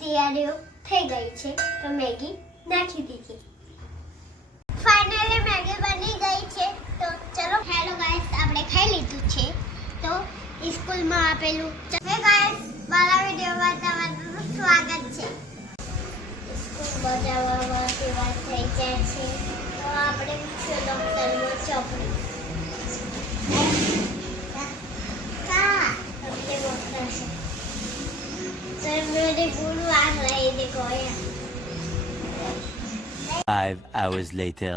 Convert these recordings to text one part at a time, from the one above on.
તૈયારીઓ થઈ ગઈ છે તો મેગી નાખી દીધી. ફાઇનલી મેગી બની ગઈ છે તો ચલો હેલો ગાઈસ આપણે ખાઈ લીધું છે તો સ્કૂલમાં આપેલું હે ગાઈસ મારા વિડિયોમાં તમારું સ્વાગત છે. સ્કૂલ બજાવવાની વાત થઈ જાય છે તો આપણે પૂછ્યું ડોક્ટરનો ચોપડી मेरे गुरु आ रहे देखो यार. 5 hours later.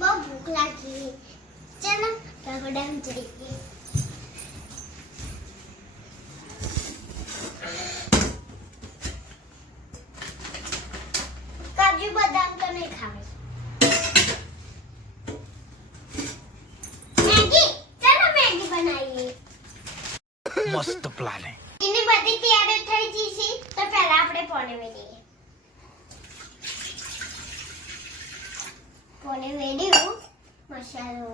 बहुत भूख लगी. चलो पकड़म जल्दी. काजू बादाम तो नहीं खावे. मैगी चलो मैगी बनाइए. मस्त प्लान है. इन्हें बड़ी तैयारी થઈ ગઈ છે તો પહેલા આપણે પોને વેડીએ. પોને વેડ્યું મસાલો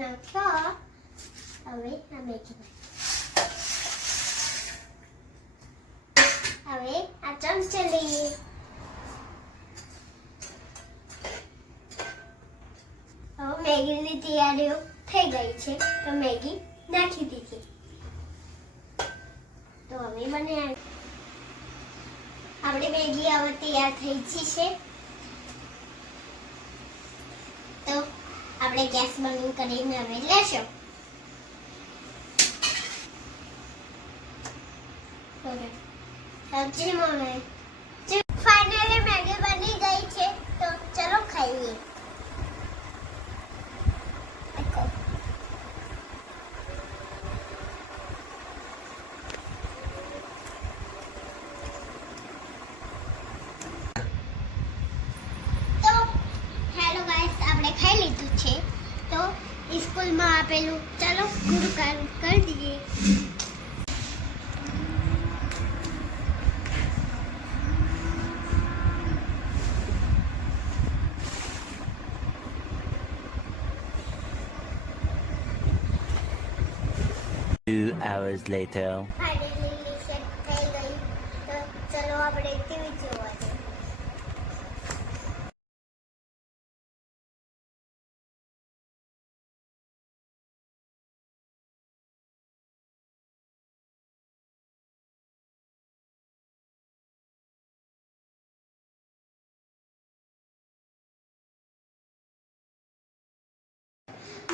નાખ્યો. હવે આ મેગી હવે આ ચમચો લઈએ. હવે મેગીની તૈયારીઓ થઈ ગઈ છે તો મેગી નાખી દીધી. તો હવે બને આપણી મેગી હવે તૈયાર થઈ ગઈ છે તો આપણે ગેસ બંધ કરીને હવે લેશું. ઓકે સબ્જી મળે. ફાઇનલી મેગી બની ગઈ છે તો ચલો ખાઈએ. ખાઈ લીધું છે તો સ્કૂલમાં આપેલું ચાલો ગુરુ કામ કરી દઈએ. Two hours later. Finally lesson થઈ ગઈ તો ચલો આપણે ટીવી જોવા જઈએ.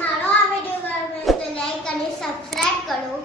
મારો આ વિડિયો ગમે તો લાઈક અને સબસ્ક્રાઇબ કરો.